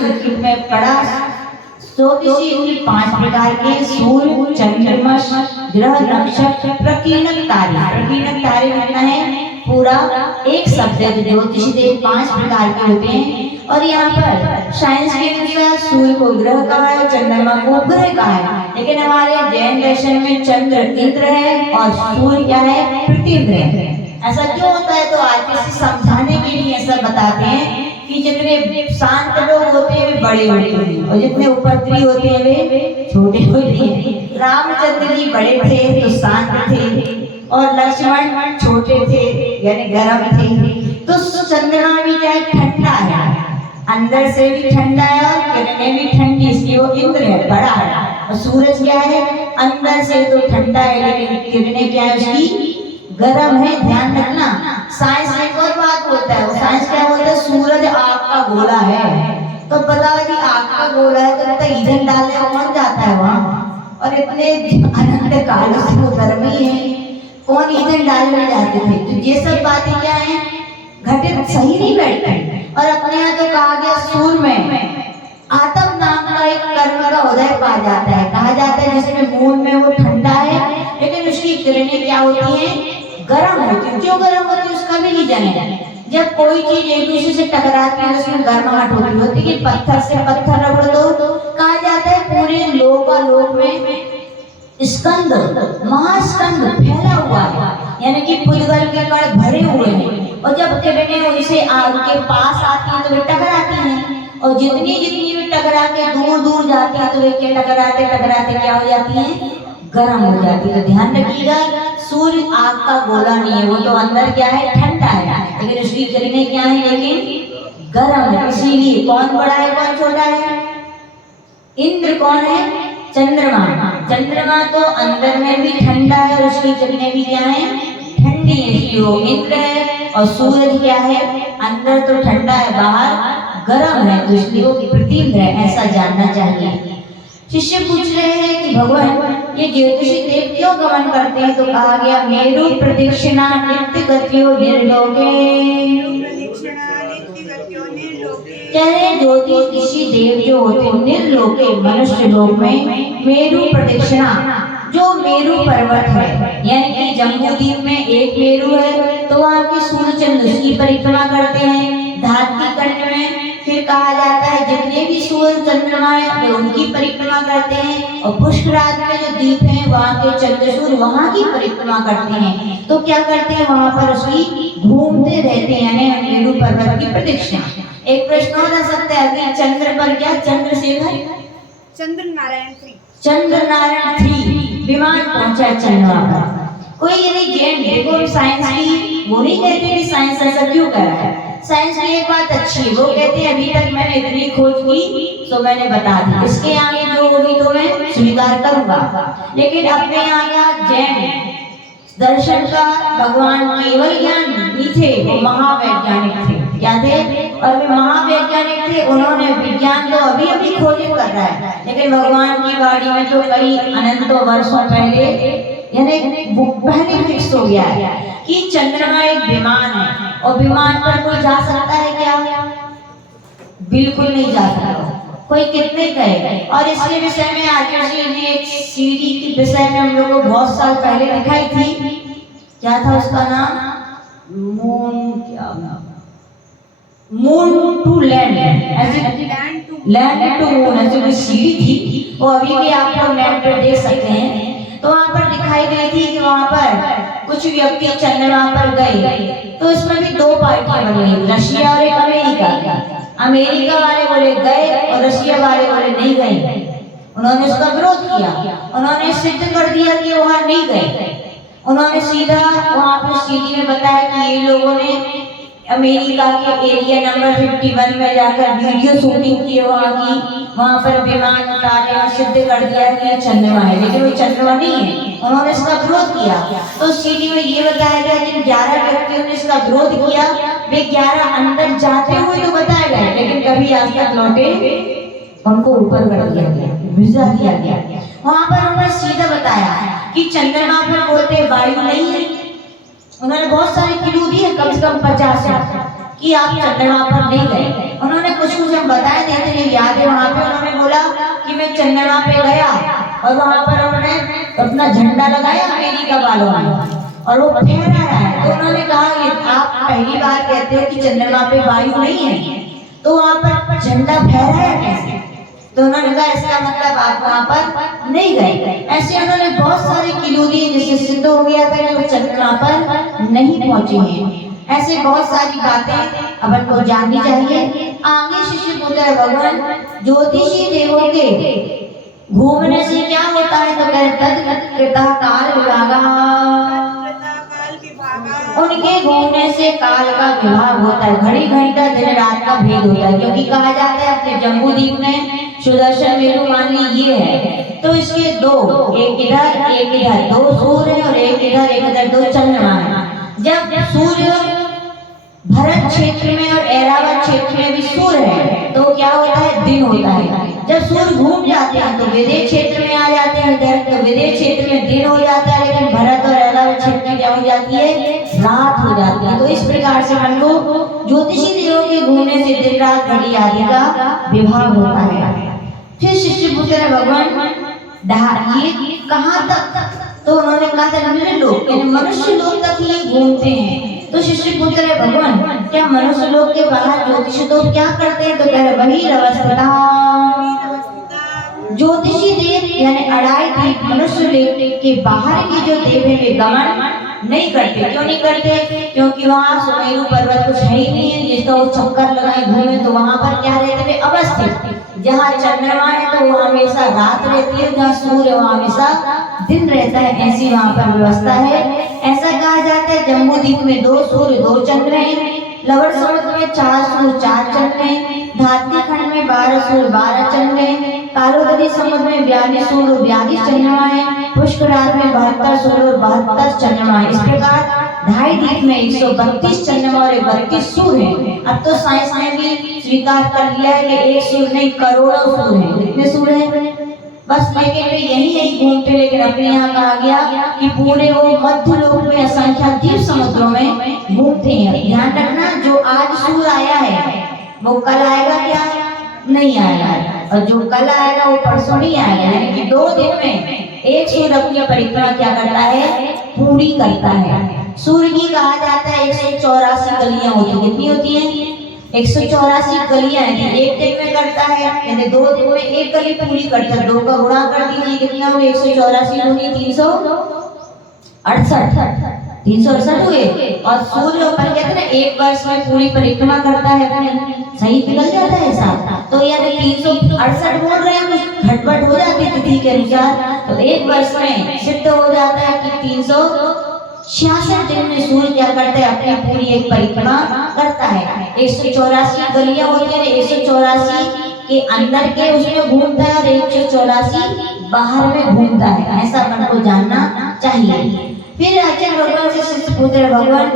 सूत्र में पढ़ा ज्योतिषी हुई 5 प्रकार के सूर्य, चंद्रमा, ग्रह, नक्षत्र, प्रकीर्णक तारे। प्रकीर्णक तारे मतलब है पूरा एक शब्द है। ज्योतिषी देव 5 प्रकार के होते हैं और यहाँ पर साइंस के अनुसार सूर्य को ग्रह कहा है, चंद्रमा को ग्रह कहा है, लेकिन हमारे जैन दर्शन में चंद्र इंद्र है और सूर्य क्या है, पृथ्वी है। ऐसा क्यों होता है? तो आज इसे समझाने के लिए ऐसा बताते हैं कि जितने शांत लोग होते हैं वे बड़े होते हैं और जितने उपद्रवी होते हैं वे छोटे होते हैं। रामचंद्र जी बड़े थे तो शांत थे और लक्ष्मण छोटे थे यानी गर्म थे। तो चंद्रमा भी क्या है, ठंडा है, अंदर से भी ठंडा है और किरणें भी ठंडी, इसलिए वो इंद्र है, बड़ा है। और सूरज क्या है, अंदर से तो ठंडा है लेकिन किरणें क्या है उसकी, गरम है। ध्यान रखना, साइंस एक और बात बोलता है, वो साइंस क्या बोलता है, सूरज आग का गोला है। तो बताओ कि आग का गोला है तो इतना ईंधन डालने वो मर जाता है वहाँ, और इतने अनंत काल से वो गर्म ही है, कौन ईंधन डालने जाते थे? तो ये सब बातें क्या है, घटित सही नहीं बैठती। और अपने यहाँ तो कहा गया सूर्य में आत्म नाम का एक कर्म का उदय पाया जाता है। कहा जाता है जिसमें मूल में वो ठंडा है लेकिन उसकी किरणें क्या होती हैं, गर्म होती है। क्यों गर्म होती है उसका भी रीजन है। जब कोई चीज एक दूसरे से टकराती है उसमें गर्माहट होती है। पत्थर से पत्थर रगड़ दो, कहा जाता है पूरे लोक में स्कंद, महास्कंद फैला हुआ है, यानी कि पुद्गल के कण भरे हुए हैं। और जब किरणें उनसे आग के पास आती हैं तो वे टकराती हैं, और जितनी जितनी वे टकरा के दूर दूर जाती हैं तो वे क्या टकराते टकराते क्या हो जाती हैं, गर्म हो जाती है। तो ध्यान रखिएगा, सूर्य आग का गोला नहीं है, वो तो अंदर क्या है, ठंडा है, लेकिन उसकी किरणें क्या है, लेकिन गर्म है। इसीलिए कौन बड़ा है कौन छोटा है, इंद्र कौन है, चंद्रमा। चंद्रमा तो अंदर में भी ठंडा है और उसकी किरणें भी क्या है, ठंडी है, इसलिए वो इंद्र है। और सूरज क्या है, अंदर तो ठंडा है बाहर गर्म है, तो इसलिए वो पृथ्वी है। ऐसा जानना चाहिए। शिष्य पूछ रहे हैं कि भगवान ये ज्योतिषी देव क्यों गमन करते हैं? तो कहा गया मेरु प्रदक्षिणा नित्य गतियो निर्लोके। कह रहे ज्योतिषी देव जो होते हैं निर्लोके मनुष्य लोक में मेरु प्रदक्षिणा, जो मेरु पर्वत है यानी कि जम्बूद्वीप में एक मेरु है तो वहाँ की सूर्य चंद्र उसकी परिक्रमा करते हैं। धात्री कंड में फिर कहा जाता है जितने भी सूर्य चंद्रमा है वे उनकी परिक्रमा करते हैं, और पुष्कराज में जो द्वीप है वहाँ के चंद्र सूर्य वहाँ की परिक्रमा करते हैं। तो क्या करते हैं, वहाँ पर उसकी घूमते रहते हैं, यानी मेरु पर्वत की प्रदक्षिणा। एक प्रश्न हो सकता है अभी चंद्र पर क्या, चंद्रशेखर चंद्र नारायण 3 विमान पहुंचा चंद्रमा पर। कोई यदि जैन देखो साइंस की वो नहीं कहते कि साइंस ऐसा क्यों कर रहा है। साइंस की एक बात अच्छी है, वो कहते हैं अभी तक मैंने इतनी खोज की तो मैंने बता दी, इसके आगे जो होगी तो मैं स्वीकार करूंगा। लेकिन अपने यहाँ का जैन दर्शन का भगवान केवल ज्ञान नहीं थे, वो महावैज्ञानिक थे। क्या थे? और वे महावैज्ञानिक थे, उन्होंने विज्ञान तो अभी अभी खोज कर रहा है, लेकिन भगवान की वाणी में तो कई अनंतों वर्षों पहले यानी पहले फिक्स हो गया है कि चंद्रमा एक विमान है, और विमान पर कोई जा सकता है क्या? बिल्कुल नहीं जा सकता, कोई कितने कहे। और इसके विषय में आचार्य जी ने एक सीडी के विषय में हम लोग को बहुत साल पहले दिखाई थी, क्या था उसका नाम, moon to land, land to moon ऐसी कोई सीडी थी, वो अभी भी आप लोग नेट पर देख सकते हैं। तो वहाँ पर दिखाई गई थी कि वहाँ पर कुछ व्यक्ति चंद्रमा पर गए, तो इसमें भी 2 पार्टियां बनी, रशिया और एक अमेरिका। अमेरिका वाले बोले गए और रशिया वाले बोले नहीं गए। उन्होंने उसका विरोध किया, उन्होंने सिद्ध कर दिया कि वहाँ नहीं गए। उन्होंने सीधा वहाँ पर सीडी में बताया कि ये लोगों ने अमेरिका के एरिया नंबर 51 में जाकर वीडियो शूटिंग की, वहाँ पर विमान उतारे और सिद्ध कर दिया कि चंद्रमा है, लेकिन वो चंद्रमा नहीं है। उन्होंने इसका विरोध किया। तो सीडी में ये बताया गया कि 11 व्यक्तियों ने इसका विरोध किया, वे 11 अंदर जाते हुए तो बताए गए, लेकिन कभी आज तक लौटे उनको ऊपर कर दिया गया, भिजा दिया गया। वहाँ पर उन्होंने सीधा बताया कि चंद्रमा पर बोलते वायु नहीं है। उन्होंने बहुत सारे क्लू दिए, कम से कम 50 कि आप चंद्रमा पर नहीं गए। उन्होंने कुछ हम बताए देते हैं याद है वहाँ पे उन्होंने बोला कि मैं चंद्रमा पे गया और वहाँ पर उन्होंने अपना झंडा लगाया अमेरिका वालों ने और वो फहरा रहा है। तो उन्होंने कहा ये आप पहली बार कहते हो कि चंद्रमा पे वायु नहीं है, तो वहाँ पर झंडा फहराया कैसे? तो उन्होंने कहा इसका मतलब आप वहाँ पर नहीं गए। ऐसे उन्होंने बहुत सारी क्लू दिए जिससे सिद्ध हो गया था कि वो चंद्रमा पर नहीं पहुंचे हैं। ऐसे बहुत सारी बातें अपन को जाननी चाहिए। आगे शिष्य पुत्र भगवान ज्योतिषी देवों के घूमने से क्या होता है? तो कहते काल विभागा, उनके घूमने से काल का विभाग होता है, घड़ी घंटा दिन रात का भेद होता है। क्योंकि कहा जाता है अपने जम्बू द्वीप में सुदर्शन मेरु मान ली ये है, तो इसके दो, एक इधर दो सूर्य और एक इधर दो चंद्रमा है। जब सूर्य भरत क्षेत्र में और ऐरावत क्षेत्र में भी सूर्य है तो क्या होता है? दिन होता है। जब सूर्य घूम जाते हैं तो विदेश क्षेत्र में आ जाते हैं इधर, तो विदेश क्षेत्र में दिन हो जाता है, लेकिन भरत और ऐरावत क्षेत्र में क्या हो जाती है? रात हो जाती है। तो इस प्रकार से मन को ज्योतिषी देवों के घूमने से दिन रात घड़ी आदि का विभाग होता है। फिर शिष्य पूछ रहे भगवान ये कहाँ तक? तो उन्होंने कहा था नृलोक यानी मनुष्य लोक तक ये घूमते हैं। तो शिष्य पूछ रहे भगवान क्या मनुष्य लोक के बाहर ज्योतिषी लोग क्या करते हैं? तो कह रहे वही रवस्था, ज्योतिषी देव यानी अढ़ाई द्वीप मनुष्य लोक के बाहर की जो देव है वे गमन नहीं करते। क्यों नहीं करते? क्योंकि वहाँ सुमेरु पर्वत कुछ है ही नहीं है जिसका वो चक्कर लगाए घूमे, तो वहाँ पर क्या रहते थे? अवस्थित। जहाँ चंद्रमा है तो वो हमेशा रात रहती है, जहाँ सूर्य वहाँ हमेशा दिन रहता है, ऐसी वहाँ पर व्यवस्था है। ऐसा कहा जाता है जम्बू द्वीप में 2 सूर्य 2 चंद्र हैं, लवण समुद्र में 4 सूर्य 4 चंद्र हैं, धात्री खंड में 12 सूर्य 12 चंद्र हैं, कालोदरी समुद्र में 42 सूर्य 42 चंद्रमा है, पुष्कराज में 72 सूर्य और 72 चंद्रमा है। इस प्रकार ढाई द्वीप में 132 चंद्रमा और 32 सूर्य हैं। अब तो साइंस ने भी स्वीकार कर लिया है कि एक सूर्य नहीं करोड़ों सूर्य हैं। कितने सूर्य हैं? बस लेकिन वे यही घूमते, लेकिन अपने यहाँ कहा गया कि पूरे वो मध्य लोक में असंख्य द्वीप समुद्रों में घूमते हैं। ध्यान रखना जो आज सूर्य आया है वो कल आएगा क्या? नहीं आएगा, और जो कल आएगा वो परसों नहीं आएगा। यानी कि 2 दिन में एक सूर्य अपनी परिक्रमा क्या करता है? पूरी करता है। सूर्य की कहा जाता है 184 गलियां होती है। कितनी होती हैं? 184 गलियां हैं। एक दिन में करता है यानी 2 दिन में एक गली पूरी करता है। 2 का गुणा कर दीजिए कितना हुआ? 184 गुनी 368 हुए। और सूर्य ऊपर कहते हैं ना 1 वर्ष में पूरी परिक्रमा करता है अपनी, सही निकल जाता है ऐसा। तो यानी 368 बोल रहे हैं, कुछ घटबट हो जाती है तिथि के अनुसार, तो 1 वर्ष में सिद्ध हो जाता है कि 366 दिन में सूर्य क्या करता है? अपनी पूरी एक परिक्रमा करता है। 184 गलियां होती है, 184 के अंदर के उसमें घूमता है और 184 बाहर में घूमता है। ऐसा अपन को जानना चाहिए। फिर आचार्य भगवान से शिष्य पूछ रहे भगवान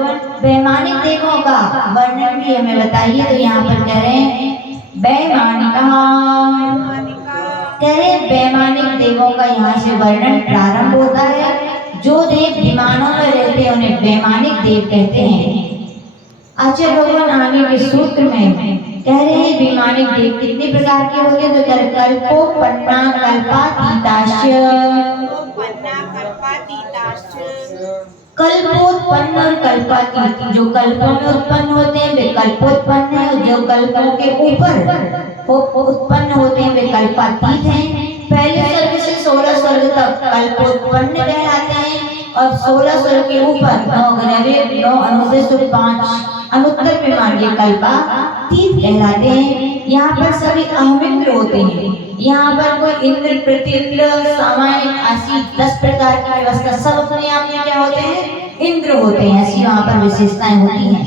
वैमानिक देवों का वर्णन भी हमें बताइए। तो यहाँ पर कह रहे हैं वैमानिका, कह रहे वैमानिक देवों का यहाँ से वर्णन प्रारंभ होता है। जो देव विमानों में रहते हैं उन्हें वैमानिक देव कहते हैं। आचार्य भगवान आगे के सूत्र में कह रहे हैं वैमानिक देव कितने प्रकार के होंगे? तो कह रहे कल्पोपन्ना कल्पातीताश्च, कल्पोत्पन्न और कल्पातीत। जो कल्पों में उत्पन्न होते हैं वे कल्पोत्पन्न है, और जो कल्पों के ऊपर उत्पन्न होते हैं वे कल्पातीत हैं। पहले स्वर्ग से 16 स्वर्ग तक कल्पोत्पन्न कहलाते हैं, और 16 स्वर्ग के ऊपर 9 ग्रह 9 अनुदेश 5 अनुत्तर विमान ये कल्पातीत कहलाते हैं। यहाँ पर सभी अहमिंद्र होते हैं। यहाँ पर कोई इंद्र प्रतिइंद्र सामान्य आशी 10 प्रकार की व्यवस्था सब अपने आप में क्या होते हैं? इंद्र होते हैं। ऐसी वहाँ पर विशेषताएं होती हैं।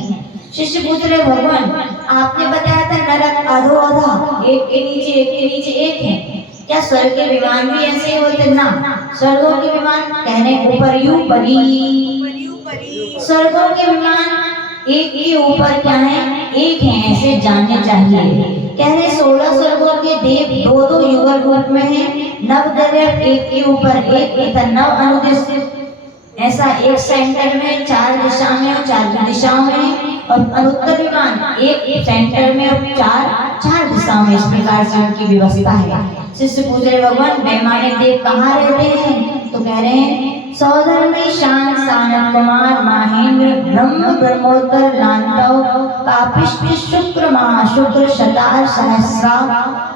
शिष्य पूछ रहे भगवान आपने बताया था नरक अधोअधा एक के नीचे एक है, क्या स्वर्ग के विमान भी ऐसे होते? ना, स्वर्गों के विमान कहने ऊपर यू परी, स्वर्गों के विमान एक के ऊपर क्या है? एक है, ऐसे जानने चाहिए। कह रहे 16 स्वर्गों के देव 2-2 युगल रूप में है। नवग्रह एक के ऊपर एक तथा 9 अनुदेश ऐसा एक सेंटर में 4 दिशा में और 4 दिशाओं में, और उत्तर विमान एक सेंटर में और 4 दिशाओं में। इस प्रकार से उनकी व्यवस्था है। शिष्य पूछ रहे भगवान वैमानिक देव कहाँ रहते हैं? तो कह रहे हैं सौधर में शान सानत कुमार महेंद्र ब्रह्म ब्रह्मोत्तर लांतव कापिष्ट शुक्र महाशुक्र शतार सहस्रा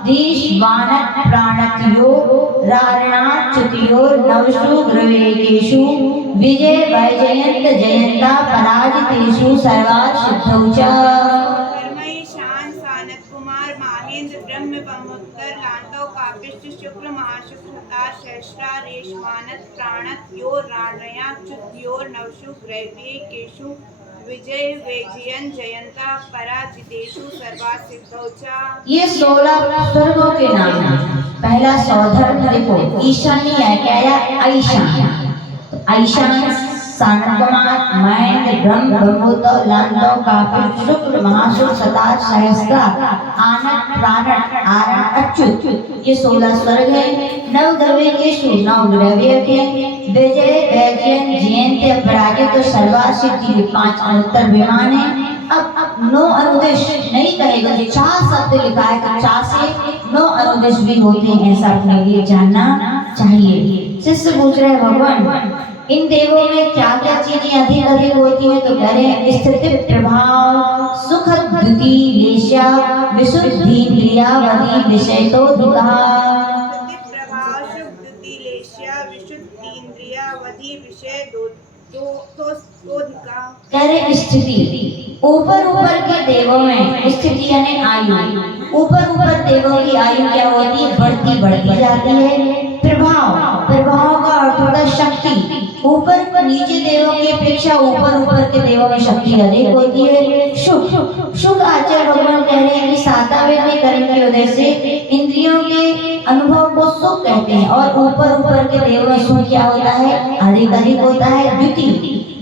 दीश वानत प्राणत्यो रारणात च्युतियो नवशु ग्रवेकेषु विजय वैजयंत जयंता पराजितेषु सर्वात् सिद्धौ च। कर्मई शान सानत कुमार महेंद्र ब्रह्म ब्रह्मोत्तर लांतव कापिष्ट शुक्र महाशुक्र शतार सहस्रा रेशमानत प्राणत यो राणया च्युत्यो नवशु ग्रवेकेषु विजय वैजयंत जयंता पराजितेषु सर्वात् सिद्धौ च। ये 16 स्वर्गों के नाम हैं। पहला सौधर देखो ईशानी है, क्या है? ईशान। ईशान सानत कुमार महेंद्र ब्रह्म ब्रह्मोत्तर लांतव कापिष्ट शुक्र महाशुक्र शतार सहस्रा आनत प्राणत आरण अच्युत, ये 16 स्वर्ग है। नव ग्रवेकेषु 9 ग्रव्य के विजय वैजयंत जयंत पराजित तो सर्वात् सिद्धि 5 अनुत्तर विमान है। अब 9 अनुदेश नहीं कहेगा, 4 शब्द लिखा है तो 4 से 9 अनुदेश भी होते हैं, ऐसा अपने लिए जानना चाहिए। शिष्य पूछ रहे भगवान इन देवों में क्या क्या चीजें अधिक अधिक होती हैं? तो कह रहे हैं स्थिति प्रभाव सुख द्युति लेशा विशुद्धि क्रियावधि विषय तो दिखा। प्रभाव सुख द्युति लेशा विशुद्धि इंद्रियावधि विषय तो दिखा। कह रहे स्थिति ऊपर ऊपर के देवों में स्थिति यानी आयु, ऊपर ऊपर देवों की आयु क्या होती है? बढ़ती जाती है। प्रभाव का अर्थ होता है शक्ति। ऊपर नीचे देवों की अपेक्षा ऊपर के देवों में शक्ति अधिक होती है। सुख आचार्य भगवान कह रहे हैं कि सातावेदी कर्म की वजह से इंद्रियों के अनुभव को सुख कहते हैं, और ऊपर के देवों में सुख क्या होता है? अधिक होता है।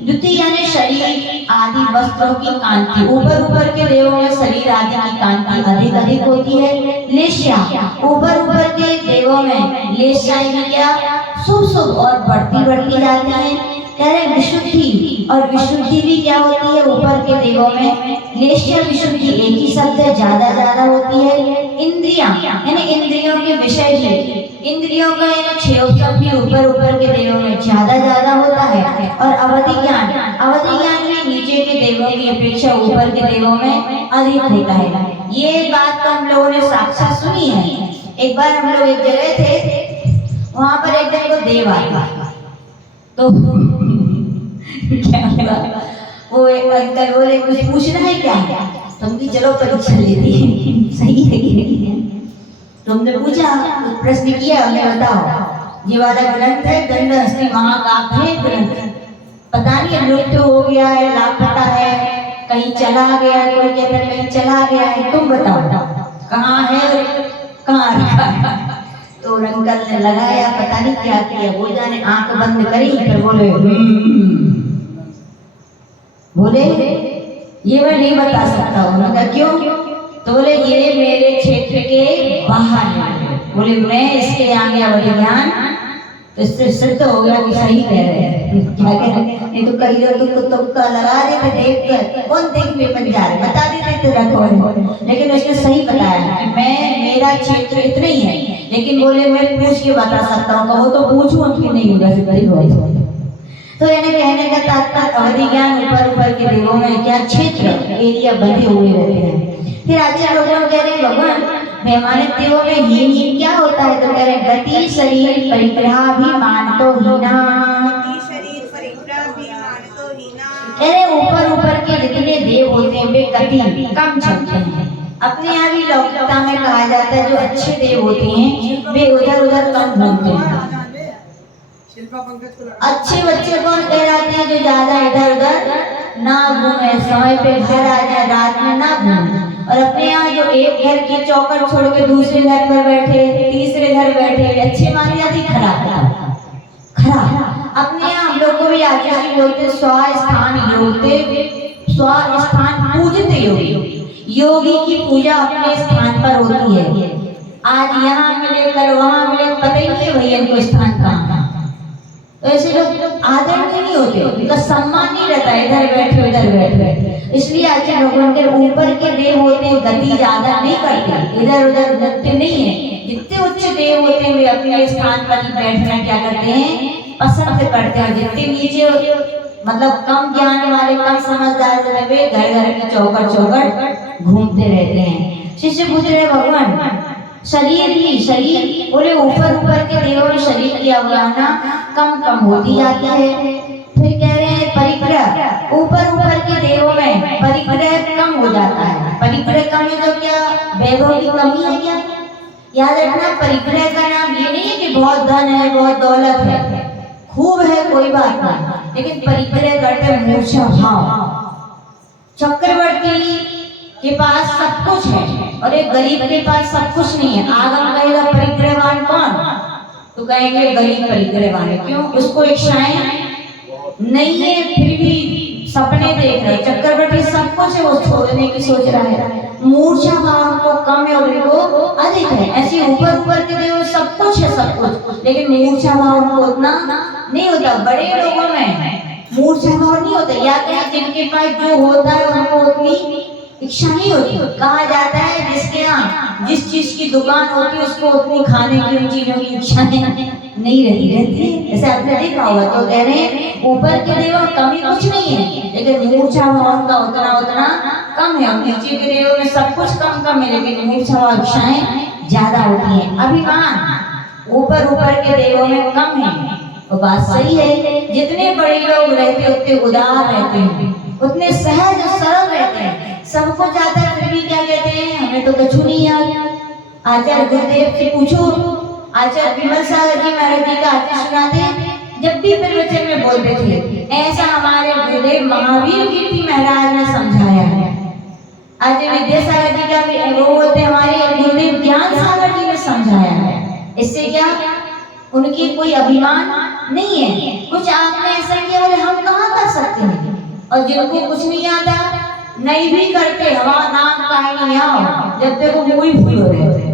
द्युति यानी शरीर आदि वस्त्रों की कांति, ऊपर के देवों में शरीर आदि की कांति अधिक होती है। लेश्या ऊपर के देवों में लेश्या क्या? शुभ और बढ़ती जाती है। कह रहे विशुद्धि, और विशुद्धि भी क्या होती है? ऊपर के देवों में लेश्या विशुद्धि एक ही शब्द है, ज्यादा होती है। इंद्रियां यानी इंद्रियों के विषय भी, इंद्रियों का यानी 6 शब्द भी ऊपर के देवों में ज्यादा होता है। और अवधि ज्ञान भी नीचे के देवों की अपेक्षा ऊपर के देवों में अधिक होता है। ये बात तो हम लोगों ने साक्षात सुनी है। एक बार हम लोग एक जगह थे, वहां पर एक जन को देव आया, तो क्या हुआ? वो एक अंकल बोले कुछ पूछना है क्या? तुम भी चलो परीक्षा लेती सही है कि नहीं है? तुमने पूछा, प्रश्न किया, हमें बताओ। ये वाला ग्रंथ है दंड हस्ती महाकाव्य ग्रंथ, पता नहीं लुप्त हो गया है, लापता है, कहीं चला गया है, कोई कहता है कहीं चला गया है, तुम बताओ कहाँ है, कहाँ रखा है? तो अंकल ने लगाया, पता नहीं क्या किया, वो जाने आंख बंद करी, फिर बोले ये मैं नहीं बता सकता हूँ। मैं कहा क्यों? तो बोले ये मेरे क्षेत्र के बाहर है। बोले मैं इसके आगे अवधि ज्ञान, तो इससे सिद्ध हो गया कि सही कह रहे हैं। क्या कह रहे हैं? नहीं तो कहीं तो तुक्का लगा देते, देख कर कौन देख में बन जा रहे, बता देते तो रखो। लेकिन उसने सही बताया कि मेरा क्षेत्र इतना ही है, लेकिन बोले मैं पूछ के बता सकता हूँ। कहो तो पूछूं, कि नहीं होगा सिद्ध। तो यानी कहने का तात्पर्य अवधि ज्ञान ऊपर के देवों में क्या क्षेत्र एरिया बंधे हुए रहते हैं। फिर आचार्य भगवान कह रहे हैं भगवान वैमानिक देवों में हीन क्या होता है? तो कह रहे हैं गति शरीर परिग्रह भी मानतो हीना। कह रहे ऊपर के जितने देव होते हैं वे गति कम चलते हैं। अपने यहाँ भी लौकिकता में कहा जाता है जो अच्छे देव होते हैं वे उधर कम घूमते हैं। अच्छे बच्चे कौन कहलाते हैं? जो ज्यादा इधर उधर ना घूमे, समय पे घर आ जाए, रात में ना घूमे। और अपने यहाँ जो एक घर की चौखट छोड़ के दूसरे घर पर बैठे, तीसरे घर बैठे, अच्छे माने जाती, खराब। अपने यहाँ हम लोग को भी आचार्य बोलते स्वस्थान पूजते योगी की पूजा अपने स्थान पर होती है। आज यहाँ मिले कल वहाँ मिले, पता ही नहीं है भैया इनको स्थान कहाँ। तो ऐसे लोग आदरणीय नहीं होते, उनका सम्मान नहीं रहता, इधर बैठे उधर बैठे। इसलिए आचार्य भगवान के ऊपर के देव होते हैं गति ज्यादा नहीं करते, इधर उधर घूमते नहीं है। जितने उच्च देव होते हैं वे अपने स्थान पर ही बैठना क्या करते हैं, पसंद करते हैं। जितने नीचे मतलब कम ज्ञान वाले, कम समझदार होते वे घर घर की चौकट घूमते रहते हैं। शिष्य पूछ रहे भगवान शरीर बोले ऊपर के देवों में शरीर की अवगाहना कम होती जाती है। फिर कह रहे हैं परिग्रह, ऊपर के देवों में परिग्रह कम हो जाता है। परिग्रह कम है तो क्या वैभव की कमी है क्या? याद रखना, परिग्रह का नाम ये नहीं है कि बहुत धन है, बहुत दौलत है, खूब है कोई बात नहीं, लेकिन परिग्रह करते मूर्छा भाव। चक्रवर्ती के पास सब कुछ है और एक गरीब के पास सब कुछ नहीं है। आगम कहेगा परिग्रहवान कौन, तो कहेंगे गरीब परिग्रहवान है। क्यों? उसको इच्छाएं नहीं है, फिर भी सपने देख रहे। चक्रवर्ती सब कुछ है, वो छोड़ने की सोच रहा है। मूर्छा भाव को कम है और इनको अधिक है। ऐसे ऊपर के देव सब कुछ है, सब कुछ, लेकिन मूर्छा भाव उनको उतना नहीं होता। बड़े लोगों में मूर्छा भाव नहीं होता, या क्या जिनके पास जो होता है उनको उतनी इच्छा नहीं होती। कहा जाता है जिसके यहाँ जिस चीज की दुकान होती है उसको उतनी खाने की उन चीजों की इच्छा नहीं रहती है। ऐसे आपने देखा होगा। तो कह रहे हैं ऊपर के देवों में कमी कुछ नहीं है, लेकिन मूर्छा भाव का उतना कम है। और नीचे के देवों में सब कुछ कम है, लेकिन मूर्छा भाव इच्छाएं ज्यादा होती है। अभिमान ऊपर के देवों में कम है, वो बात सही है। जितने बड़े लोग रहते हैं उतने उदार रहते हैं, उतने सहज और सरल रहते हैं। सबको जाता है फिर भी क्या कहते हैं, हमें तो कछु नहीं याद। आचार्य गुरुदेव से पूछो, आचार्य विमल सागर जी महाराज जी का आचार्य सुनाते, जब भी प्रवचन में बोलते थे, ऐसा हमारे गुरुदेव महावीर कीर्ति महाराज ने समझाया है। आचार्य विद्यासागर जी का भी वो बोलते हमारे गुरुदेव ज्ञान सागर जी ने समझाया है। इससे क्या, उनकी कोई अभिमान नहीं है। कुछ आपने ऐसा किया बोले हम कहाँ कर सकते हैं, और जिनको कुछ नहीं आता नहीं भी करते, हमारा नाम का नहीं आओ। जब देखो मुंह ही फूल हो रहे थे,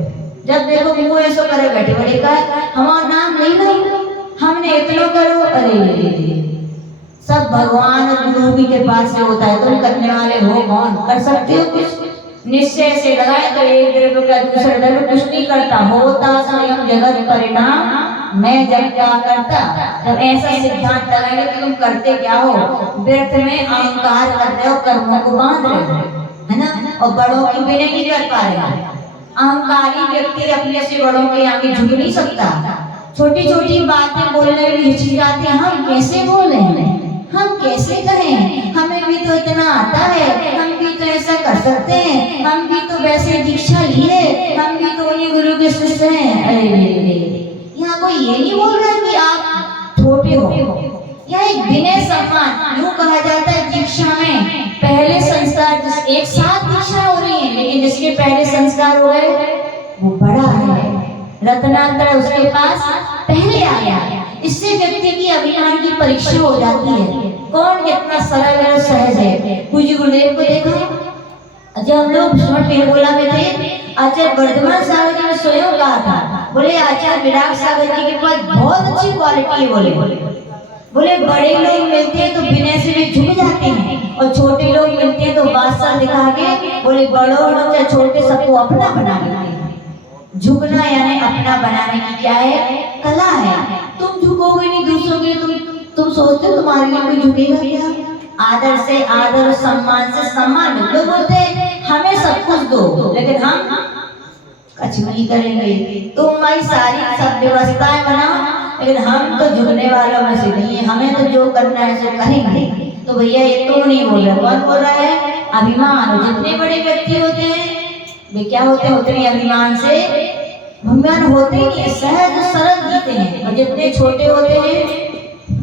जब देखो मुंह ऐसा करे बैठे बड़े का हमारा नाम नहीं लो, हमने इतना करो। अरे सब भगवान और गुरु भी के पास से होता है, तुम करने वाले हो कौन? कर सकते हो कुछ? निश्चय से लगाए तो एक द्रव्य का दूसरे द्रव्य कुछ नहीं करता, होता स्वयं जगत परिणाम मैं जब क्या करता। जब ऐसा सिद्धांत लगाएंगे तो तुम करते क्या हो, व्यर्थ में अहंकार कर रहे हो, कर्मों को बांध रहे हो, है ना। और बड़ों की विनय नहीं कर पा रहे। अहंकारी व्यक्ति अपने से बड़ों के आगे झुक नहीं सकता। छोटी छोटी बातें बोलने में हिचकिचाते हैं, हम कैसे बोले, हम कैसे कहें, हमें भी तो इतना आता है, हम भी तो ऐसा कर सकते हैं, हम भी तो वैसे दीक्षा लिए, हम भी तो उन्हीं गुरु के शिष्य हैं। अरे यहाँ कोई ये नहीं बोल रहा कि आप छोटे हो। यह एक विनय सम्मान, यूँ कहा जाता है दीक्षा में पहले संस्कार एक साथ दीक्षा हो रही है, लेकिन जिसके पहले संस्कार हो गए वो बड़ा है, रत्नाकर उसके पास पहले आया। इससे व्यक्ति की अभिमान की परीक्षा हो जाती है, कौन कितना सरल और सहज है। पूज्य गुरुदेव को देखो, जब हम लोग पेड़गोला में थे, आचार्य वर्धमान सागर जी ने स्वयं कहा था, बोले आचार्य विराग सागर जी के पास बहुत अच्छी क्वालिटी है। बोले बड़े लोग मिलते हैं तो विनय से भी झुक जाते हैं, और छोटे लोग मिलते हैं तो बादशाह दिखा के बोले बड़ों चाहे छोटे सबको अपना बना लेते हैं। झुकना यानी अपना बनाने की क्या है, कला है। तुम झुकोगे नहीं दूसरों के लिए, तुम सोचते हो तुम्हारे लिए कोई झुकेगा क्या? आदर से आदर, सम्मान से सम्मान। लोग बोलते हैं हमें सब कुछ दो, लेकिन हम कुछ नहीं करेंगे। तुम हमारी सारी सब व्यवस्थाएं बनाओ, लेकिन हम तो झुकने वालों में से नहीं है, हमें तो जो करना है सो करेंगे। तो भैया ये तुम नहीं बोल रहे, कौन बोल रहा है? अभिमान। जितने बड़े व्यक्ति होते हैं वे क्या होते हैं, उतने अभिमान से अभिमान होते ही नहीं, सहज सरल जीते हैं। और जितने छोटे होते हैं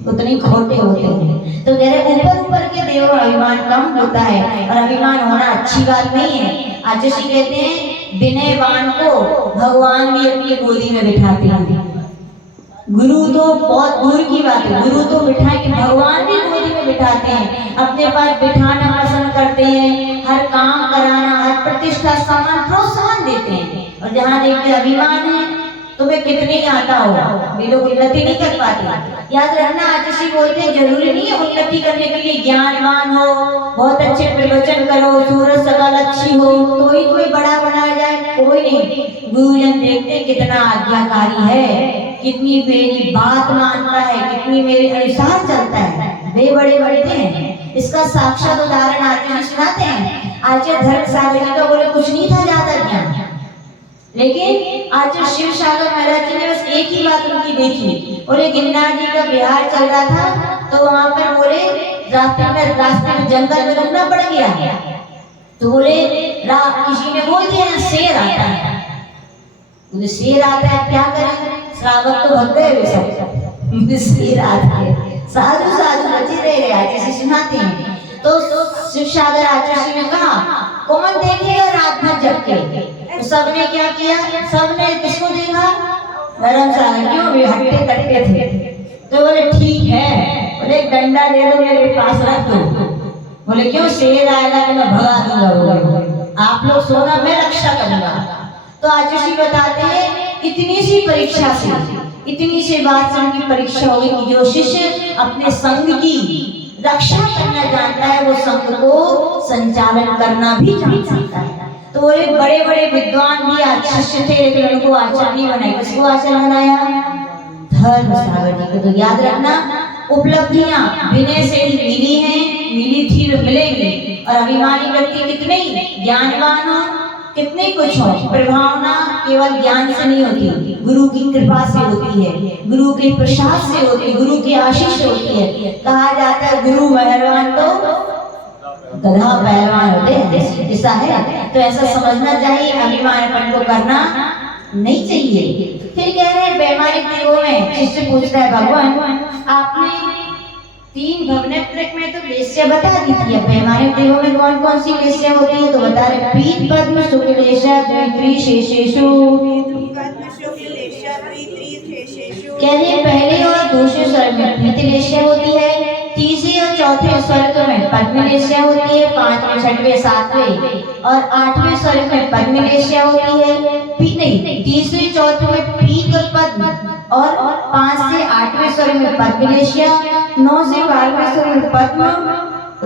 उतने खोटे होते हैं। तो जरा ऊपर के देव अभिमान कम होता है, और अभिमान होना अच्छी बात नहीं है। आचार्य जी कहते हैं विनयवान को भगवान भी अपनी गोदी में बिठाते हैं। गुरु तो बहुत दूर की बात है, गुरु तो बिठा के भगवान भी गोदी में बिठाते हैं, अपने पास बिठाना पसंद करते हैं, हर काम कराना, हर प्रतिष्ठा सम्मान प्रोत्साहन देते हैं। और जहाँ देखते अभिमान है तुम्हें कितने ही आता हो, वे लोग उन्नति नहीं कर पाते। याद रखना, आतिशी बोलते हैं जरूरी नहीं है उन्नति करने के लिए ज्ञानवान हो, बहुत अच्छे प्रवचन करो, सूरज सकल अच्छी हो तो ही कोई बड़ा बनाया जाए, कोई नहीं। गुरुजन देखते कितना आज्ञाकारी है, कितनी मेरी बात मानता है, कितनी मेरे अनुसार चलता है, वे बड़े बनते हैं। इसका साक्षात उदाहरण आचार्य सुनाते हैं। आचार्य धर्म सागर जी का बोले कुछ नहीं था ज्यादा ज्ञान, लेकिन आचार्य शिव सागर महाराज जी ने बस एक ही बात उनकी देखी। बोले गिरनार जी का बिहार चल रहा था तो वहां पर बोले रास्ते में जंगल में रुकना पड़ गया, तो बोले किसी ने बोल दिया शेर आता है। बोले शेर आता है क्या करें, श्रावक तो भग गए वे सब, शेर आता है, साधु साधु बचे रहे आचार्य सुनाते हैं। तो शिव सागर आचार्य ने कहा कौन देखेगा रात भर जग के, तो सबने क्या किया, सबने किसको देखा, धर्म सागर, क्यों वे हट्टे कट्टे थे। तो बोले ठीक है, बोले एक डंडा दे दो मेरे पास रख दो। बोले क्यों, शेर आएगा तो मैं भगा दूंगा, आप लोग सोना मैं रक्षा करूंगा। तो आचार्य बताते हैं इतनी सी परीक्षा से, इतनी सी बात से उनकी परीक्षा हुई कि जो शिष्य अपने संग की रक्षा करना जानता है वो संग को संचालन करना भी जान सकता है। तो बोले बड़े बड़े विद्वान भी आज शिष्य थे लेकिन उनको आचार्य नहीं बनाया। किसको आचार्य बनाया, धर्म सागर जी को। तो याद रखना उपलब्धियां विनय से ही मिली हैं, मिली थी और मिलेंगी। और अभिमानी व्यक्ति कितने ही ज्ञानवान हो, कितने कुछ हो, प्रभावना केवल ज्ञान से नहीं होती, गुरु की कृपा से होती है, गुरु के प्रसाद से होती है, गुरु की आशीष से होती है। कहा जाता है गुरु मेहरबान तो गधा पहलवान होते हैं, ऐसा है। तो ऐसा समझना चाहिए, अभिमानपन को करना नहीं चाहिए। फिर कह रहे हैं वैमानिक देवों में शिष्य पूछता है भगवान आपने 3 भवनेत्रक में तो वेश्या बता दी थी, अब वैमानिक देवों में कौन कौन सी वेश्या होती है तो बता रहे पीत पद्म शुक्लेशा द्वित्री शेषेषु। कह रहे पहले और दूसरे स्वर्ग में पीतलेश्या होती है, तीसरे और चौथे स्वर्ग में पद्मलेश्या होती है, 5वें 6वें 7वें और 8वें स्वर्ग में पद्मलेश्या होती है। नहीं, तीसरे चौथे में पीत और पद्म और 5 से 8वें स्वर्ग में पद्मलेश्या, 9 से 12वें स्वर्ग में पद्म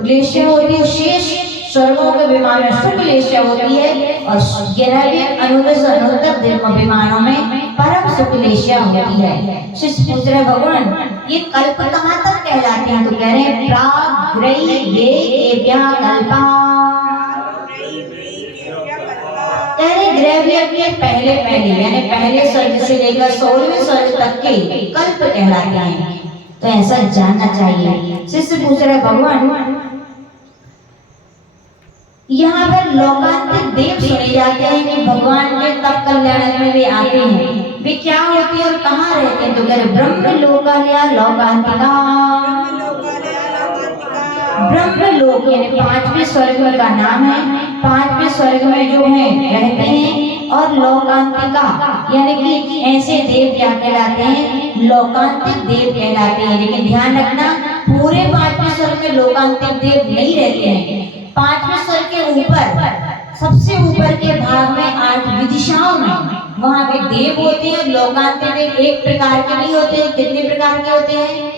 लेश्या होती है, शेष स्वर्गों के विमान में शुक्लेश्या होती है और 11वें अनुत्तर विमानों में परम शुक्लेश्या होती है। शिष्य पूछ रहे भगवान ये कल्प कहाँ तक कहलाते हैं, तो कह रहे हैं प्राग ग्रही ये कल्पा। कह रहे ग्रह के पहले यानी पहले स्वर्ग से लेकर 16वें स्वर्ग तक के कल्प कहलाते हैं। तो ऐसा जानना चाहिए। शिष्य पूछ रहे भगवान यहाँ पर लोकांतिक देव सुने जाते हैं कि भगवान के तप कल्याण में वे आते हैं, वे क्या होते हैं और कहाँ रहते हैं, तो कह रहे ब्रह्म लोकालया लोकांतिका। ब्रह्म लोक यानी 5वें स्वर्ग का नाम है, 5वें स्वर्ग में जो है रहते हैं। और लोकांतिका यानी कि ऐसे देव क्या कहलाते हैं, लोकांतिक देव कहलाते हैं। लेकिन ध्यान रखना पूरे 5वें स्वर्ग में लोकांतिक देव नहीं रहते हैं। 5वें स्वर्ग के ऊपर सबसे ऊपर के भाग में 8 विदिशाओं में वहां पे देव होते हैं। लोकांतिक देव एक प्रकार के नहीं होते, कितने प्रकार के होते हैं,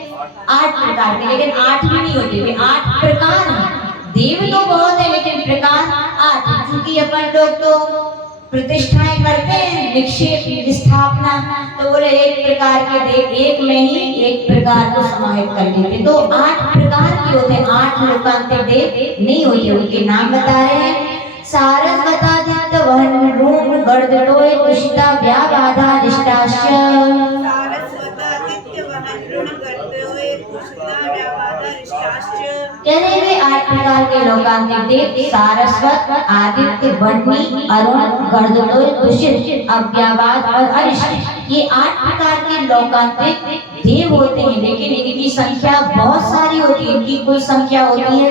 8 प्रकार के, लेकिन 8 भी नहीं होते, वे 8 प्रकार हैं। देव तो बहुत है लेकिन प्रकार 8। क्योंकि अपन लोग तो प्रतिष्ठाएं करते हैं, निक्षेप स्थापना, तो बोले एक प्रकार के देव एक में ही एक प्रकार को समाहित कर लेते, तो 8 प्रकार के होते हैं। 8 लोकांतिक देव नहीं होते। उनके नाम बता रहे हैं सारस्वतादित्य वहन रूप गर्दटोय दुष्टा व्याबाधा निष्ठाश्य। कहने में 8 प्रकार के लोकांतिक देव सारस्वत आदित्य वह्नि अरुण गर्दटोय दुष्ट अव्याबाध और अरिष्ट, ये 8 प्रकार के लोकांतिक देव होते हैं। लेकिन इनकी संख्या बहुत सारी होती है। इनकी कुल संख्या होती है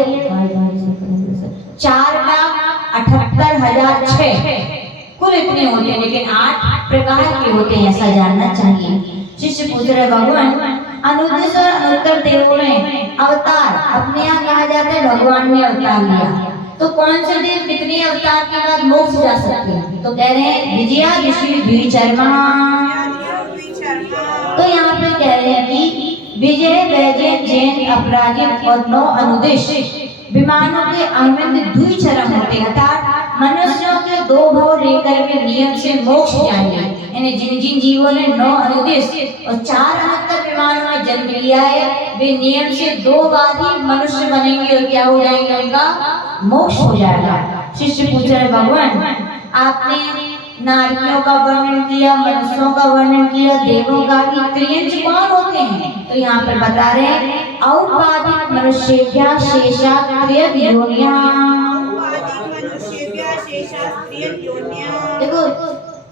4,78,006 कुल इतने होते हैं, लेकिन 8 प्रकार के होते हैं, ऐसा जानना चाहिए। शिष्य पूछ रहे भगवान अनुदेश और अनुत्तर देवों में अवतार अपने यहाँ कहा जाता है भगवान ने अवतार लिया, तो कौन से देव कितने अवतार के बाद मोक्ष जा सकते हैं, तो कह रहे हैं विजया ऋषि द्विचर्मा। विजय वैजयंत जैन अपराजित और 9 अनुदिश विमानों के आनंद द्विचरम होते, अर्थात मनुष्यों के 2 भाव लेकर के नियम से मोक्ष जाएंगे। यानी जिन जिन जीवों ने 9 अनुदिश और 4 अनंतर विमानों में जन्म लिया है, वे नियम से 2 बार ही मनुष्य बनेंगे और क्या हो जाएंगे, उनका मोक्ष हो जाएगा। शिष्य पूछ रहे, भगवान आपने नारियों का वर्णन किया, मनुष्यों का वर्णन किया, देवों का, कि त्रियंच कौन होते हैं? तो यहाँ पर बता रहे हैं औपाधिक मनुष्येभ्यः शेषात् त्रियद् योनिः। देखो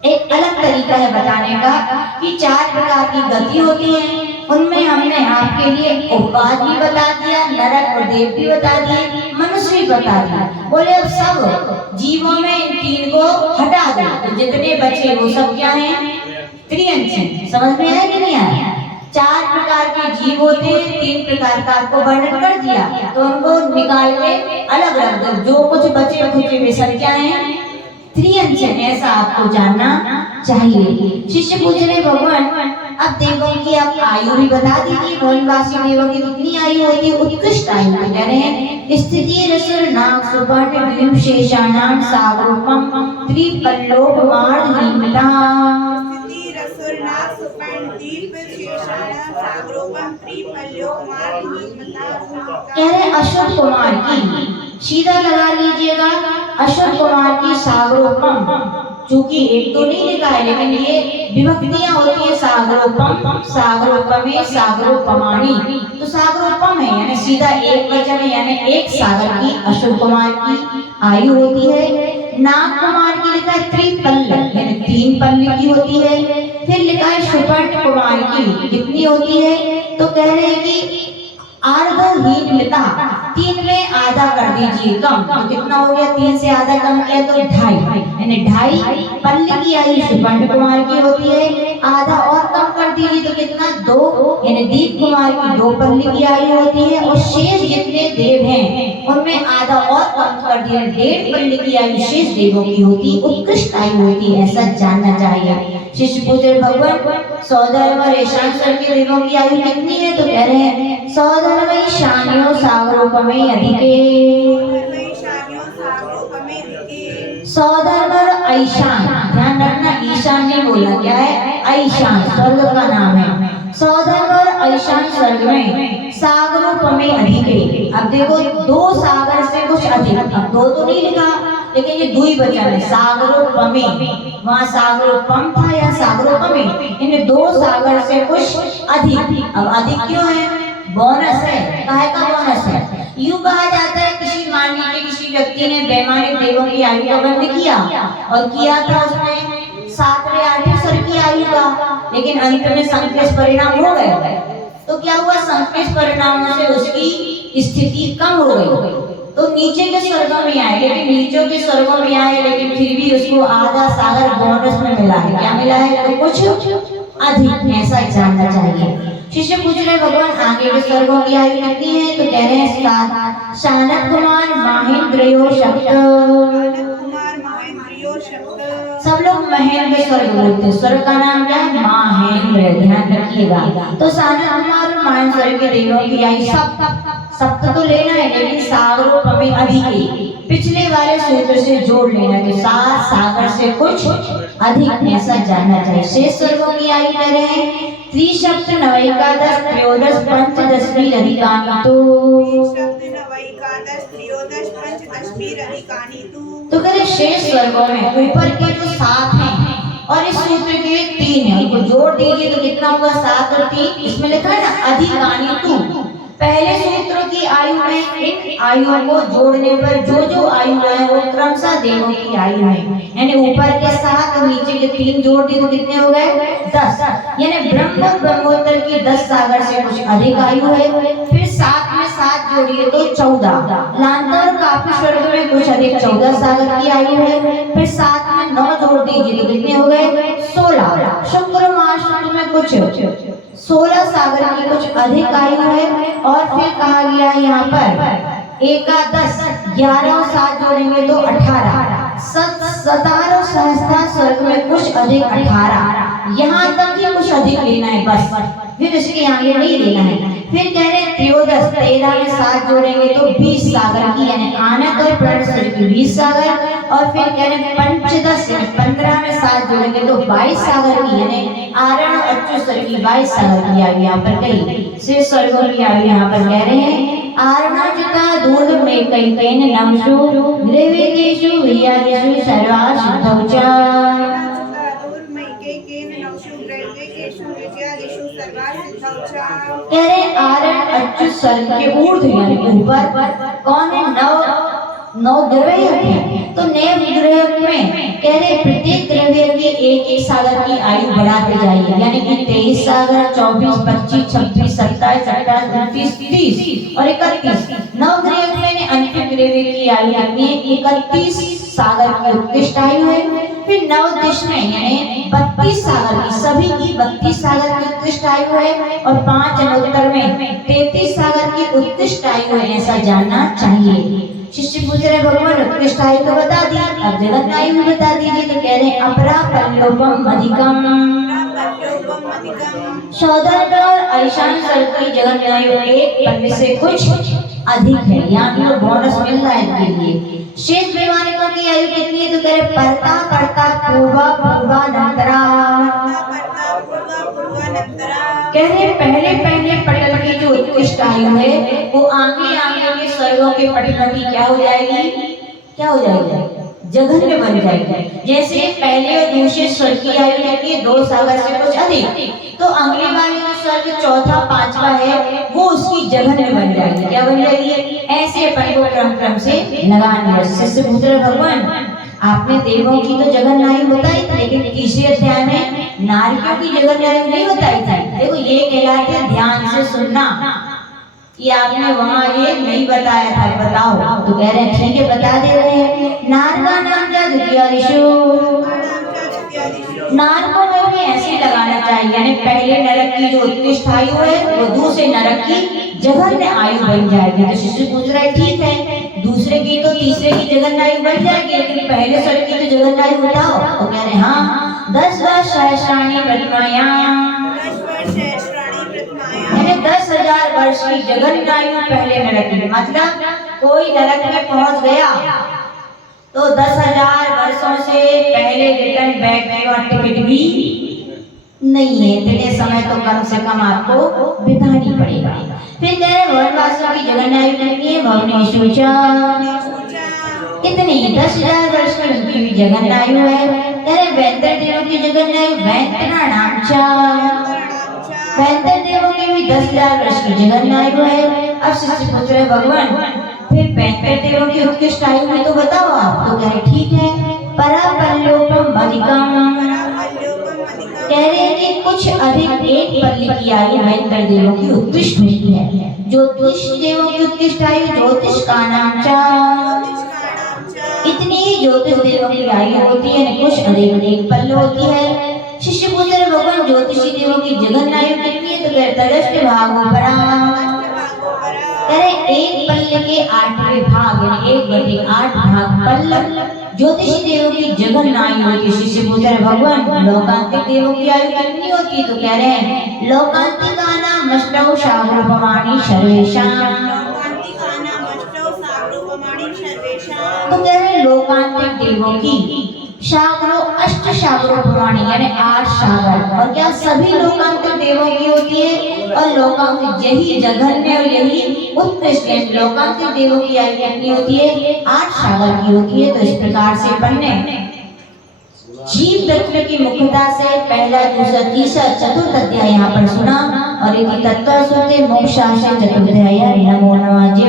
एक अलग तरीका है बताने का कि 4 प्रकार की गति होती है, उनमें हमने आपके लिए उपवाद भी बता दिया, नरक और देव भी बता दिए, मनुष्य भी बता दिया। बोले अब सब जीवों में इन 3 को हटा दो, तो जितने बचे वो सब क्या हैं, त्रियंच हैं। समझ में आया कि नहीं आया? 4 प्रकार के जीव होते हैं, 3 प्रकार का आपको वर्णन कर दिया, तो उनको निकाल के अलग रख दो, जो कुछ बचे खुचे वे सब क्या हैं, त्रियंच हैं। ऐसा आपको जानना चाहिए। शिष्य पूछ रहे, भगवान अब देवों की आप आयु भी बता दीजिए, भवनवासी देवों की कितनी आयु होती है? उत्कृष्ट आयु। तो कह रहे हैं स्थिति रसर नाग सुपर्ण द्वीप शेषाणाम सागरोपम त्रिपल्लोकमार्ग हिमता। कह रहे अशोक कुमार की, सीधा लगा लीजिएगा, अशोक कुमार की सागरोपम, चूंकि एक तो नहीं लिखा है लेकिन ये विभक्तियां होती है, सागरोपम, सागरोपमे, सागरोपमानी, तो सागरोपम है यानी सीधा एक वचन है, यानी एक सागर की अशोक कुमार की आयु होती है। नाग कुमार की लिखा है त्रिपल्ल, यानी 3 पल्ल की होती है। फिर लिखा है सुपर्ण कुमार की कितनी होती है? तो कह रहे हैं कि अर्धहीनमिता, 3 में आधा कर दीजिए कम, तो कितना हो गया? 3 से आधा कम किया तो 2.5, यानी 2.5 पल्ल की आयु सुपर्ण कुमार की होती है। आधा और कम कर दीजिए तो कितना? 2, यानी दीप कुमार की 2 पल्ल की आयु होती है। और शेष जितने देव हैं उनमें आधा और कम कर दिया, 1.5 पल्ल की आयु शेष देवों की होती, उत्कृष्ट आयु होती है, ऐसा जानना चाहिए। शिष्य पूछ रहे, भगवान सौदर्भ और ईशान के देवों की आयु कितनी है? तो कह रहे हैं सौदर्भ ईशान्यो सागरोपमे अधिके। सौदर्भ और ईशान, ध्यान रखना ईशान नहीं बोला, क्या है? ईशान स्वर्ग का नाम है। सौदर्भ और ईशान स्वर्ग में सागरोपमे अधिके। अब देखो 2 सागर से कुछ अधिक, अब 2 तो नहीं लिखा लेकिन ये 2 ही बचा है, सागरोपमे, वहाँ सागरोपम था या सागरोपमे, इन्हें 2 सागर से कुछ अधिक। अब अधिक क्यों है? बोनस है। काहे का बोनस है? यूं कहा जाता है किसी मान लीजिए किसी व्यक्ति ने वैमानिक देवों की आयु का वर्णन किया और किया था उसमें 7वें 8वें स्वर की आयु का, लेकिन अंत में संक्लेश परिणाम हो गए, तो क्या हुआ? संक्लेश परिणामों से उसकी स्थिति कम हो गई, तो नीचे के स्वर्गों में आए, लेकिन नीचों के स्वर्गों में आए लेकिन फिर भी उसको आधा सागर बोनस में मिला है। क्या मिला है? तो कुछ अधिक, ऐसा जानना चाहिए। शिष्य पूछ रहे, भगवान आगे के स्वर्गों की आयु कितनी है? तो कह रहे हैं शानत कुमार महेंद्रयो शब्द। सब लोग महेंद्र स्वर्ग बोलते हैं, स्वर्ग का नाम क्या है? महेंद्र, ध्यान रखिएगा। तो शानत कुमार महेंद्र स्वर्ग के देवों की आयु सप्त तो लेना है, लेकिन सागरोपमे अधिके, पिछले वाले सूत्र से जोड़ लेना है, 7 सागर से कुछ अधिक, ऐसा जानना चाहिए। शेष स्वर्गों की आयु कह रहे हैं त्रिशब्द नवैकादश त्रयोदश पंचदशमी अधिकानी तो करे शेष स्वर्गों में ऊपर के जो 7 हैं और इस सूत्र के 3 हैं, उनको जोड़ दीजिए तो कितना होगा? 7 और 3, इसमें लिखा है ना अधिकानी तू। पहले सूत्र की आयु में इन आयुओं को जोड़ने पर जो आयु है वो क्रमशः देवों की आयु है, यानी ऊपर के 7 और नीचे के 3 जोड़ दिए तो कितने हो गए? 10, यानी ब्रह्म ब्रह्मोत्तर की 10 सागर से कुछ अधिक आयु है। फिर 7 में 7 जोड़िए तो 14, लांतर काफी स्वर्ग में कुछ अधिक 14 सागर की आयु है। फिर 7 में 9 जोड़ दीजिए तो कितने हो गए? 16, शुक्र महाशुक्र में कुछ 16 सागर की कुछ अधिक आयु है। और फिर कहा गया है यहाँ पर एकादश, 11 और 7 जोड़ेंगे तो 18, 17 सहस्त्र स्वर्ग में कुछ अधिक 18, यहाँ तक ही कुछ अधिक लेना है बस। फिर उसके आगे नहीं देना है। फिर कह रहे त्रयोदश 13 में 7 जोड़ेंगे तो 20 सागर की, यानी आनंद और प्रण स्वर की 20 सागर। और फिर कह रहे पंचदश 15 में 7 जोड़ेंगे तो 22 सागर की, यानी आरण और अच्चु स्वर की 22 सागर की आयु यहाँ पर कही। शेष स्वर्गों की आयु यहाँ पर कह रहे हैं आरणाजिता दूध में कई कई नमसु द्रव्येषु वियादिषु सर्वाशुद्धौचा। कह रहे आरण अच्युत स्वर्ग के ऊर्ध्व यानी ऊपर कौन है? नौ द्रव्य है। तो नव द्रव्य में कह रहे प्रत्येक द्रव्य की एक सागर की आयु बढ़ाते जाइए, यानी कि 23 सागर, 24, 25, 26, 27, 28, 29, 30 और 31। नव द्रव्य में अंतिम द्रव्य की आयु यानी 31 सागर की उत्कृष्ट आयु है। फिर नवदश में यानी 32 सागर की, सभी की 32 सागर की उत्कृष्ट आयु है। और 5 अनोत्तर में 33 सागर की उत्कृष्ट आयु है, ऐसा जानना चाहिए। शिष्य पूछ रहे भगवान उत्कृष्ट आयु तो बता दी, अब जगत आयु भी बता दीजिए। तो कह रहे अपरा पल्लोपम अधिकम, सौदर और ईशान स्वर्ग की जगत आयु एक पल्ले से कुछ अधिक है, यहाँ की बोनस मिल रहा है इनके लिए। शेष वैमानिकों की आयु कितनी है? तो कह रहे परता परता पूर्वा पूर्वानंतरा। कह रहे पहले पहले पटल की जो उत्कृष्ट आयु है वो आगे आगे के स्वर्गों के पटलों की क्या हो जाएगी? क्या हो जाएगी? जघन्य बन जाएगी। जैसे पहले और दूसरे स्वर्ग की आयु कितनी है? 2 सागर से कुछ अधिक। तो अगले वाले जो स्वर्ग चौथा पांचवा है वो उसकी जघन्य बन जाएगी। क्या बन जाएगी? ऐसे अपन को क्रम क्रम से लगाना है। शिष्य पूछ रहे भगवान आपने देवों की तो जघन्य आयु बताई थी, लेकिन तीसरे अध्याय में नारियों की जघन्य आयु नहीं बताई थी। देखो ये कहलाते हैं ध्यान से सुनना, कि आपने वहाँ ये नहीं बताया था, बताओ। तो कह रहे हैं ठीक है बता दे रहे हैं। नारका नाम जा द्वितीयादिषु, नारकों में भी ऐसे लगाना चाहिए, यानी पहले नरक की जो उत्कृष्ट आयु है वो दूसरे नरक की जघन्य आयु बन जाएगी। तो शिष्य पूछ रहा है ठीक है दूसरे की तो तीसरे की जघन्य आयु बन जाएगी, लेकिन पहले स्वर्ग की तो जघन्य आयु बताओ। तो कह रहे हाँ 10 वर्ष सहस्राणि प्रतिमायां, 10,000 वर्ष की जघन्य आयु पहले नरक की। मतलब कोई नरक में पहुंच गया तो 10,000 वर्षों से पहले रिटर्न बैक का टिकट भी नहीं है, इतने समय तो कम से कम आपको बितानी पड़ेगा। फिर कह रहे वनवासियों की जघन्य आयु कितनी है? भवनेषु च, कितनी? 10,000 वर्ष की उनकी भी जघन्य आयु है। कह रहे वैतर देवों की जघन्य आयु वैतरणाम च, वैतर देवों की भी 10,000 वर्ष की जघन्य आयु है। अब शिष्य पूछ रहे भगवान फिर वैतर देवों की उत्कृष्ट आयु में तो बताओ आप। तो कह रहे ठीक है परापल्लोपम अधिकम, कह रहे कि कुछ अधिक एक पल्ली की आयु वैतर देवों की उत्कृष्ट होती है। ज्योतिष देवों की उत्कृष्ट आयु ज्योतिष का नाम चा, इतनी ही ज्योतिष देवों की आयु होती है, कुछ अधिक एक पल्ल होती है। शिष्य पूछ रहे भगवान ज्योतिषी देवों की जघन्य आयु कितनी है? तो कहते भागो परा, कह एक पल्ल के 8वें भाग यानी 1/8 भाग पल्ल ज्योतिषी देवों की जघन्य आयु होती है। शिष्य पूछ रहे भगवान लोकांतिक देवों की आयु कितनी होती है? तो कह रहे हैं लोकांतिकानां अष्टौ शाग्रोपमाणि सर्वेषां, तो कह रहे लोकांतिक देवों की सागरों अष्ट सागरों प्रमाणी यानी 8 सागर। और क्या सभी लोकांतिक देवों की होती है? और लोकांतिक यही जघन्य और यही उत्कृष्ट लोकांतिक देवों की आयु कितनी होती है? 8 सागर की होती है। तो इस प्रकार से बनने जीव तत्व की मुख्यता से पहला दूसरा तीसरा चतुर्थ अध्याय यहाँ पर सुना और इति तत्व सुनते मोक्षाशय चतुर्थ अध्याय। नमो नमः।